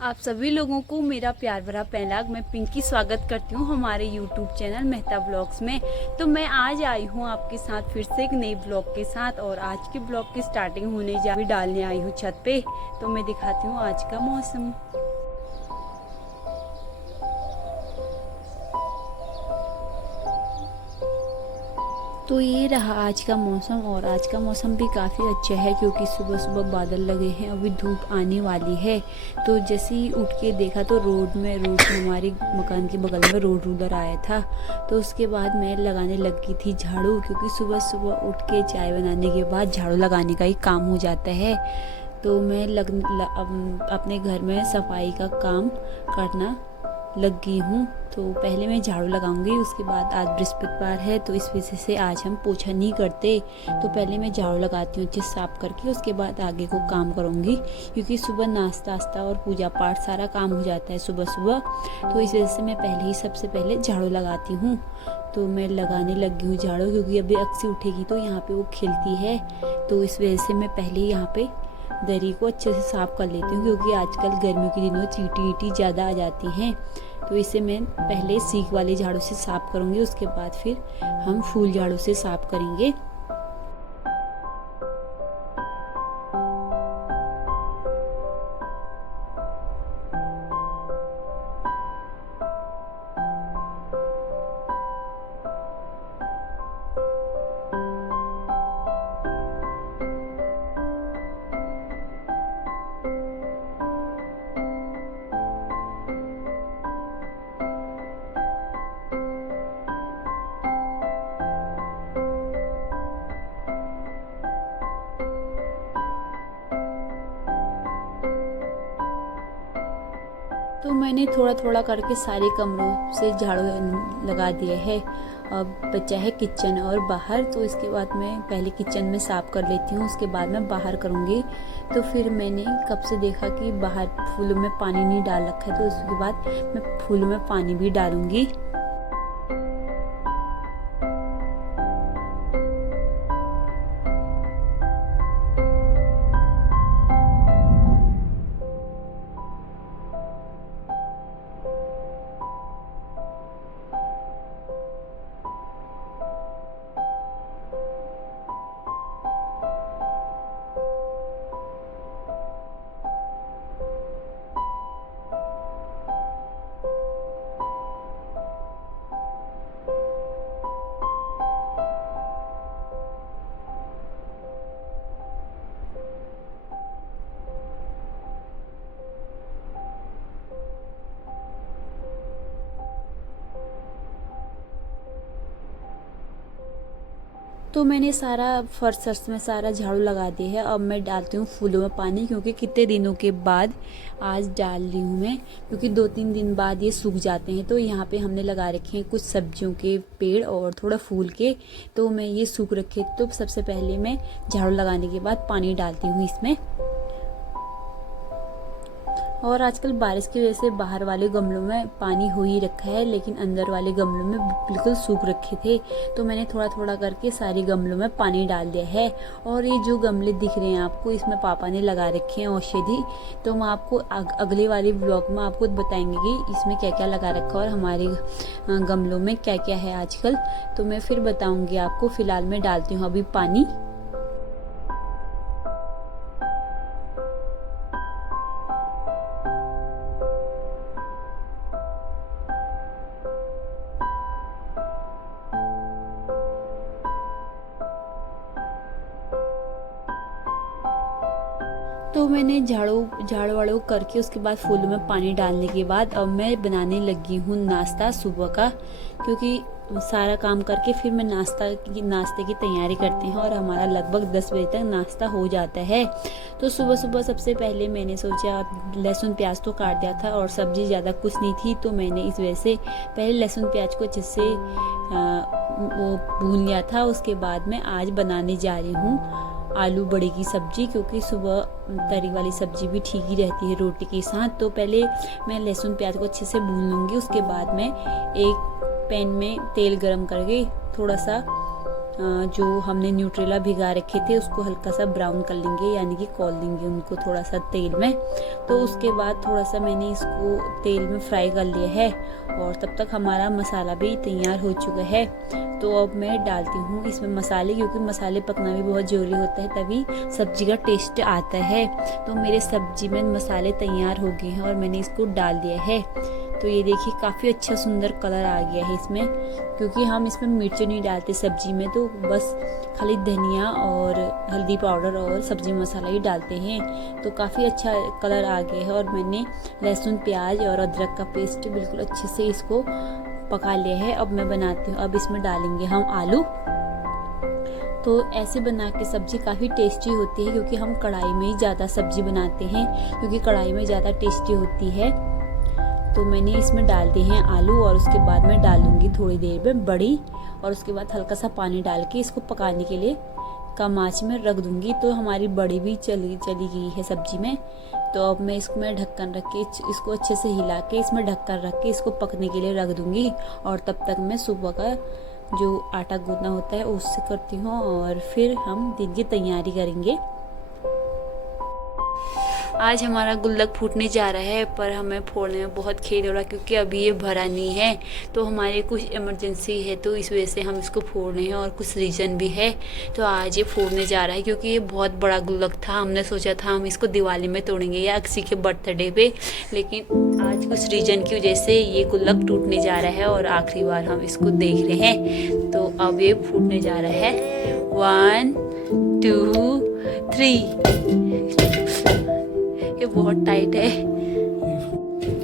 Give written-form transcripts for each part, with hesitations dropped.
आप सभी लोगों को मेरा प्यार भरा पहला मैं पिंकी स्वागत करती हूँ हमारे YouTube चैनल मेहता ब्लॉग्स में। तो मैं आज आई हूँ आपके साथ फिर से एक नई ब्लॉग के साथ, और आज के ब्लॉग की स्टार्टिंग होने जा भी डालने आई हूँ छत पे। तो मैं दिखाती हूँ आज का मौसम। तो ये रहा आज का मौसम, और आज का मौसम भी काफ़ी अच्छा है क्योंकि सुबह सुबह बादल लगे हैं, अभी धूप आने वाली है। तो जैसे ही उठ के देखा तो रोड हमारे मकान के बगल में रोड रूलर आया था। तो उसके बाद मैं लगाने लगी थी झाड़ू, क्योंकि सुबह सुबह उठ के चाय बनाने के बाद झाड़ू लगाने का ही काम हो जाता है। तो मैं अपने घर में सफाई का काम करना लग गई हूँ। तो पहले मैं झाड़ू लगाऊंगी, उसके बाद आज बृहस्पतिवार है तो इस वजह से आज हम पोछा नहीं करते। तो पहले मैं झाड़ू लगाती हूँ अच्छे साफ करके, उसके बाद आगे को काम करूँगी, क्योंकि सुबह नाश्ता वास्ता और पूजा पाठ सारा काम हो जाता है सुबह सुबह। तो इस वजह से मैं पहले ही सबसे पहले झाड़ू लगाती हूँ। तो मैं लगाने लगी हूँ झाड़ू, क्योंकि अभी अक्सी उठेगी तो यहाँ पे वो खिलती है। तो इस वजह से मैं पहले यहाँ पे दरी को अच्छे से साफ कर लेती हूँ, क्योंकि आजकल गर्मियों के दिनों चींटी वीटी ज़्यादा आ जाती हैं। तो इसे मैं पहले सीख वाले झाड़ू से साफ करूँगी, उसके बाद फिर हम फूल झाड़ू से साफ करेंगे। तो मैंने थोड़ा थोड़ा करके सारे कमरों से झाड़ू लगा दिए है। अब बचा है किचन और बाहर। तो इसके बाद मैं पहले किचन में साफ कर लेती हूँ, उसके बाद मैं बाहर करूँगी। तो फिर मैंने कब से देखा कि बाहर फूलों में पानी नहीं डाल रखा है, तो उसके बाद मैं फूलों में पानी भी डालूँगी। तो मैंने सारा फर्श में सारा झाड़ू लगा दिया है। अब मैं डालती हूँ फूलों में पानी, क्योंकि कितने दिनों के बाद आज डाल रही हूँ मैं, क्योंकि 2-3 दिन बाद ये सूख जाते हैं। तो यहाँ पे हमने लगा रखे हैं कुछ सब्जियों के पेड़ और थोड़ा फूल के। तो मैं ये सूख रखे, तो सबसे पहले मैं झाड़ू लगाने के बाद पानी डालती हूँ इसमें। और आजकल बारिश की वजह से बाहर वाले गमलों में पानी हो ही रखा है, लेकिन अंदर वाले गमलों में बिल्कुल सूख रखे थे। तो मैंने थोड़ा थोड़ा करके सारे गमलों में पानी डाल दिया है। और ये जो गमले दिख रहे हैं आपको, इसमें पापा ने लगा रखे हैं औषधि। तो मैं आपको अगले वाले ब्लॉग में आपको बताएंगे कि इसमें क्या क्या लगा रखा है और हमारे गमलों में क्या क्या है आजकल। तो मैं फिर बताऊँगी आपको। फिलहाल मैं डालती हूँ अभी पानी। तो मैंने झाड़ू वाड़ू करके उसके बाद फूलों में पानी डालने के बाद अब मैं बनाने लगी हूँ नाश्ता सुबह का, क्योंकि सारा काम करके फिर मैं नाश्ते की तैयारी करते हैं, और हमारा लगभग 10 बजे तक नाश्ता हो जाता है। तो सुबह सुबह सबसे पहले मैंने सोचा, लहसुन प्याज तो काट दिया था और सब्जी ज़्यादा कुछ नहीं थी, तो मैंने इस वजह से पहले लहसुन प्याज को अच्छे से वो भून लिया था। उसके बाद मैं आज बनाने जा रही हूँ आलू बड़े की सब्जी, क्योंकि सुबह तरी वाली सब्जी भी ठीक ही रहती है रोटी के साथ। तो पहले मैं लहसुन प्याज को अच्छे से भून लूँगी, उसके बाद मैं एक पैन में तेल गरम करके थोड़ा सा जो हमने न्यूट्रेला भिगा रखे थे उसको हल्का सा ब्राउन कर लेंगे, यानी कि कौल लेंगे उनको थोड़ा सा तेल में। तो उसके बाद थोड़ा सा मैंने इसको तेल में फ्राई कर लिया है और तब तक हमारा मसाला भी तैयार हो चुका है। तो अब मैं डालती हूँ इसमें मसाले, क्योंकि मसाले पकना भी बहुत ज़रूरी होता है, तभी सब्जी का टेस्ट आता है। तो मेरे सब्जी में मसाले तैयार हो गए हैं और मैंने इसको डाल दिया है। तो ये देखिए काफ़ी अच्छा सुंदर कलर आ गया है इसमें, क्योंकि हम इसमें मिर्च नहीं डालते सब्जी में, तो बस खाली धनिया और हल्दी पाउडर और सब्जी मसाला ही डालते हैं। तो काफ़ी अच्छा कलर आ गया है और मैंने लहसुन प्याज और अदरक का पेस्ट बिल्कुल अच्छे से इसको पका लिया है। अब मैं बनाती हूँ, अब इसमें डालेंगे हम आलू। तो ऐसे बना के सब्जी काफ़ी टेस्टी होती है, क्योंकि हम कढ़ाई में ही ज़्यादा सब्जी बनाते हैं, क्योंकि कढ़ाई में ज़्यादा टेस्टी होती है। तो मैंने इसमें डाल दिए हैं आलू और उसके बाद मैं डालूंगी थोड़ी देर में बड़ी, और उसके बाद हल्का सा पानी डाल के इसको पकाने के लिए कम आंच में रख दूंगी। तो हमारी बड़ी भी चली गई है सब्जी में। तो अब मैं इसमें ढक्कन रख के इसको अच्छे से हिला के इसमें ढक्कन रख के इसको पकने के लिए रख दूंगी। और तब तक मैं सुबह का जो आटा गूंदना होता है उससे करती हूँ और फिर हम दिन की तैयारी करेंगे। आज हमारा गुल्लक फूटने जा रहा है, पर हमें फोड़ने में बहुत खेद हो रहा है, क्योंकि अभी ये भरा नहीं है। तो हमारी कुछ इमरजेंसी है, तो इस वजह से हम इसको फोड़ रहे हैं, और कुछ रीज़न भी है। तो आज ये फोड़ने जा रहा है, क्योंकि ये बहुत बड़ा गुल्लक था। हमने सोचा था हम इसको दिवाली में तोड़ेंगे या किसी के बर्थडे पे, लेकिन आज कुछ रीज़न की वजह से ये गुल्लक टूटने जा रहा है और आखिरी बार हम इसको देख रहे हैं। तो अब ये फूटने जा रहा है। 1 2 3। ये बहुत टाइट है।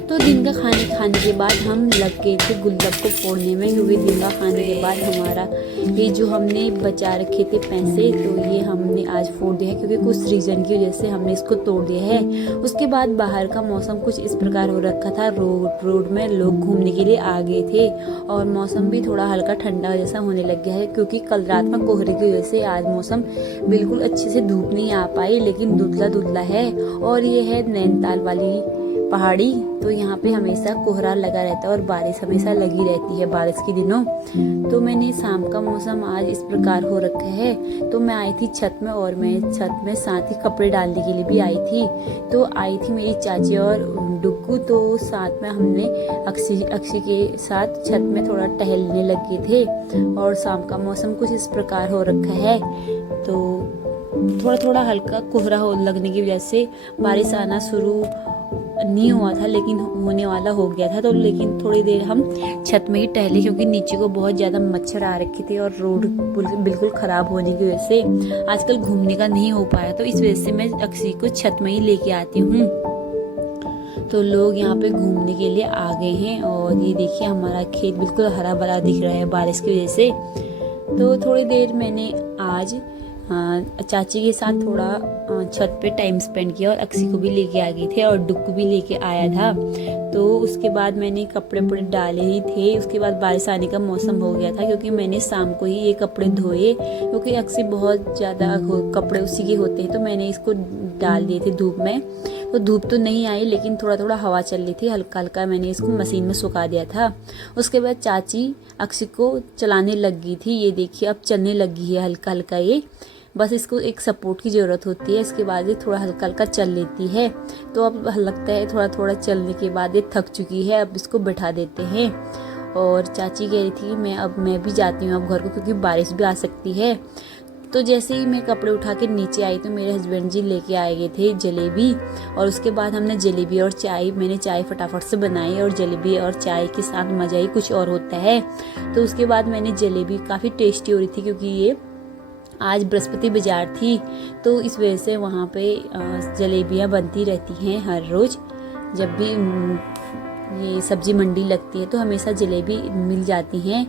तो दिन का खाने के बाद हम लग गए थे गुल्लक को फोड़ने में, क्योंकि दिन का खाने के बाद हमारा ये जो हमने बचा रखे थे पैसे, तो ये हमने आज फोड़ दिया है, क्योंकि कुछ रीज़न की वजह से हमने इसको तोड़ दिया है। उसके बाद बाहर का मौसम कुछ इस प्रकार हो रखा था, रोड में लोग घूमने के लिए आ गए थे और मौसम भी थोड़ा हल्का ठंडा जैसा होने लग गया है, क्योंकि कल रात में कोहरे की वजह से आज मौसम बिल्कुल अच्छे से धूप नहीं आ पाई, लेकिन धुंधला धुंधला है। और ये है नैनीताल वाली पहाड़ी, तो यहाँ पे हमेशा कोहरा लगा रहता है और बारिश हमेशा लगी रहती है बारिश के दिनों। तो मैंने शाम का मौसम आज इस प्रकार हो रखा है। तो मैं आई थी छत में, और मैं छत में साथ ही कपड़े डालने के लिए भी आई थी। तो आई थी मेरी चाची और डुग्गू, तो साथ में हमने अक्षी के साथ छत में थोड़ा टहलने लगे थे। और शाम का मौसम कुछ इस प्रकार हो रखा है। तो थोड़ा थोड़ा हल्का कोहरा लगने की वजह से बारिश आना शुरू नहीं हुआ था, लेकिन होने वाला हो गया था। तो लेकिन थोड़ी देर हम छत में ही टहले, क्योंकि नीचे को बहुत ज़्यादा मच्छर आ रखे थे और रोड बिल्कुल ख़राब होने की वजह से आजकल घूमने का नहीं हो पाया। तो इस वजह से मैं अक्सी को छत में ही लेके आती हूँ। तो लोग यहाँ पे घूमने के लिए आ गए हैं, और ये देखिए हमारा खेत बिल्कुल हरा भरा दिख रहा है बारिश की वजह से। तो थोड़ी देर मैंने आज चाची के साथ थोड़ा छत पे टाइम स्पेंड किया, और अक्सी को भी लेके आ गए थे और डुक्कू भी लेके आया था। तो उसके बाद मैंने कपड़े डाले ही थे। उसके बाद बारिश आने का मौसम हो गया था, क्योंकि मैंने शाम को ही ये कपड़े धोए, क्योंकि अक्सी बहुत ज़्यादा कपड़े उसी के होते हैं। तो मैंने इसको डाल दिए थे धूप में। तो धूप तो नहीं आई, लेकिन थोड़ा थोड़ा हवा चल रही थी, हल्का हल्का मैंने इसको मशीन में सुखा दिया था। उसके बाद चाची अक्सी को चलाने लग गई थी। ये देखिए अब चलने लगी है हल्का हल्का, ये बस इसको एक सपोर्ट की ज़रूरत होती है। इसके बाद ये थोड़ा हल्का हल्का चल लेती है। तो अब लगता है थोड़ा थोड़ा चलने के बाद ये थक चुकी है, अब इसको बैठा देते हैं। और चाची कह रही थी कि मैं भी जाती हूँ अब घर को, क्योंकि बारिश भी आ सकती है। तो जैसे ही मैं कपड़े उठा के नीचे आई, तो मेरे हस्बैंड जी लेके आए गए थे जलेबी, और उसके बाद हमने जलेबी और चाय, मैंने चाय फटाफट से बनाई, और जलेबी और चाय के साथ मज़ा ही कुछ और होता है। तो उसके बाद मैंने जलेबी, काफ़ी टेस्टी हो रही थी, क्योंकि ये आज बृहस्पति बाजार थी, तो इस वजह से वहाँ पे जलेबियाँ बनती रहती हैं हर रोज़। जब भी ये सब्जी मंडी लगती है तो हमेशा जलेबी मिल जाती हैं।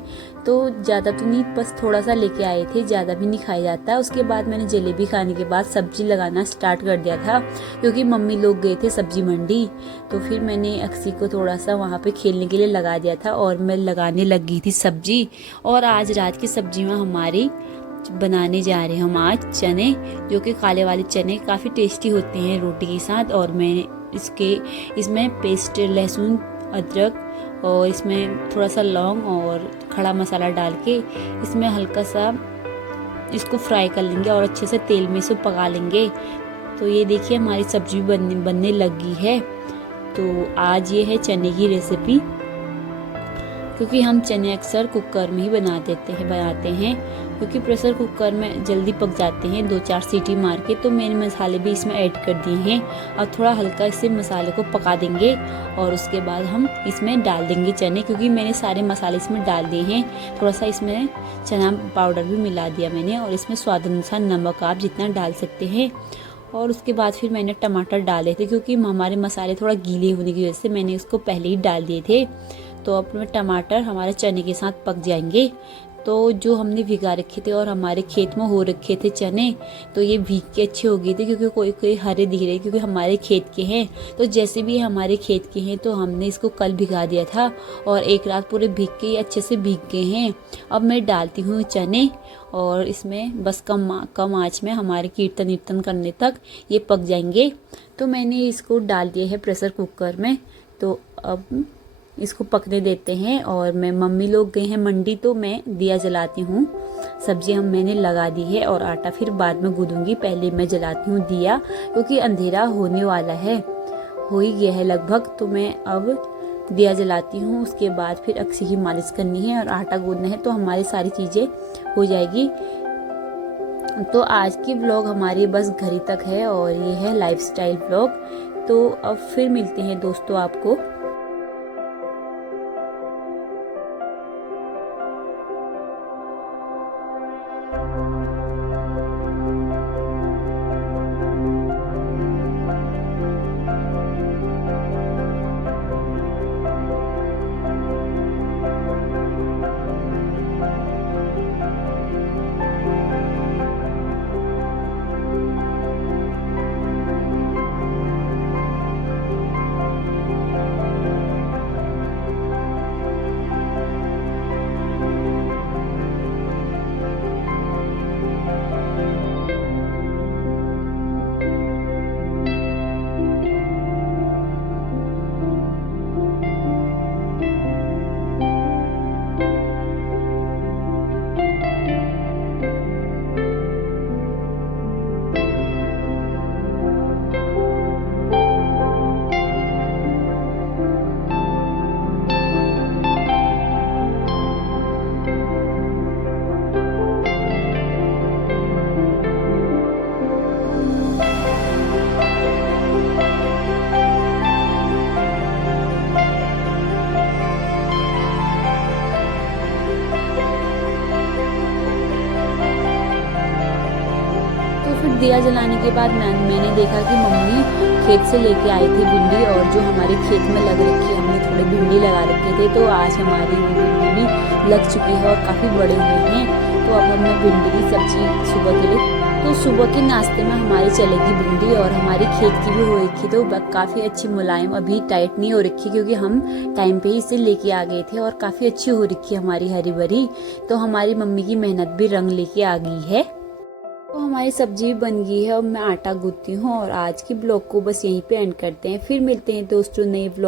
तो ज़्यादा तो नहीं, बस थोड़ा सा लेके आए थे, ज़्यादा भी नहीं खाया जाता। उसके बाद मैंने जलेबी खाने के बाद सब्जी लगाना स्टार्ट कर दिया था, क्योंकि मम्मी लोग गए थे सब्जी मंडी। तो फिर मैंने अक्सी को थोड़ा सा वहाँ पे खेलने के लिए लगा दिया था, और मैं लगाने लग गई थी सब्जी। और आज रात की सब्जी में हमारी बनाने जा रहे हैं हम आज चने, जो कि काले वाले चने काफ़ी टेस्टी होते हैं रोटी के साथ। और मैं इसमें पेस्ट लहसुन, अदरक, और इसमें थोड़ा सा लौंग और खड़ा मसाला डाल के इसमें हल्का सा इसको फ्राई कर लेंगे और अच्छे से तेल में इसे पका लेंगे। तो ये देखिए हमारी सब्जी बनने लगी है। तो आज ये है चने की रेसिपी, क्योंकि हम चने अक्सर कुकर में ही बनाते हैं क्योंकि प्रेशर कुकर में जल्दी पक जाते हैं 2-4 सीटी मार के। तो मैंने मसाले भी इसमें ऐड कर दिए हैं और थोड़ा हल्का इससे मसाले को पका देंगे और उसके बाद हम इसमें डाल देंगे चने, क्योंकि मैंने सारे मसाले इसमें डाल दिए हैं। थोड़ा सा इसमें चना पाउडर भी मिला दिया मैंने और इसमें स्वाद अनुसार नमक आप जितना डाल सकते हैं। और उसके बाद फिर मैंने टमाटर डाले थे, क्योंकि हमारे मसाले थोड़ा गीले होने की वजह से मैंने इसको पहले ही डाल दिए थे। तो अब टमाटर हमारे चने के साथ पक जाएंगे। तो जो हमने भिगा रखे थे और हमारे खेत में हो रखे थे चने, तो ये भीग के अच्छे हो गए थे, क्योंकि कोई कोई हरे दिख रहे क्योंकि हमारे खेत के हैं। तो जैसे भी हमारे खेत के हैं तो हमने इसको कल भिगा दिया था और एक रात पूरे भीग के अच्छे से भीग गए हैं। अब मैं डालती हूँ चने और इसमें बस कम आँच में हमारे कीर्तन करने तक ये पक जाएंगे। तो मैंने इसको डाल दिया है प्रेशर कुकर में। तो अब इसको पकने देते हैं और मम्मी लोग गए हैं मंडी, तो मैं दिया जलाती हूँ। सब्जी मैंने लगा दी है और आटा फिर बाद में गूंदूंगी, पहले मैं जलाती हूँ दिया, क्योंकि अंधेरा होने वाला है, हो ही गया है लगभग। तो मैं अब दिया जलाती हूँ, उसके बाद फिर अक्सी की मालिश करनी है और आटा गूंदना है, तो हमारी सारी चीज़ें हो जाएगी। तो आज की व्लॉग हमारी बस घर ही तक है और ये है लाइफस्टाइल व्लॉग। तो अब फिर मिलते हैं दोस्तों आपको। फिर दिया जलाने के बाद मैंने देखा कि मम्मी खेत से लेके आई थी भिंडी, और जो हमारे खेत में लग रखी है, हमने थोड़े भिंडी लगा रखे थे, तो आज हमारी भिंडी भी लग चुकी है और काफ़ी बड़े हुए हैं। तो अब हमने भिंडी की सब्जी सुबह के लिए, तो सुबह के नाश्ते में हमारी चलेगी भिंडी, और हमारी खेत की भी हो रखी, तो काफ़ी अच्छी मुलायम, अभी टाइट नहीं हो रखी क्योंकि हम टाइम पे ही इसे लेके आ गए थे, और काफ़ी अच्छी हो रखी है हमारी हरी भरी। तो हमारी मम्मी की मेहनत भी रंग लेके आ गई है। तो हमारी सब्जी भी बन गई है और मैं आटा गूंथती हूँ, और आज की ब्लॉग को बस यहीं पे एंड करते हैं। फिर मिलते हैं दोस्तों नए ब्लॉग।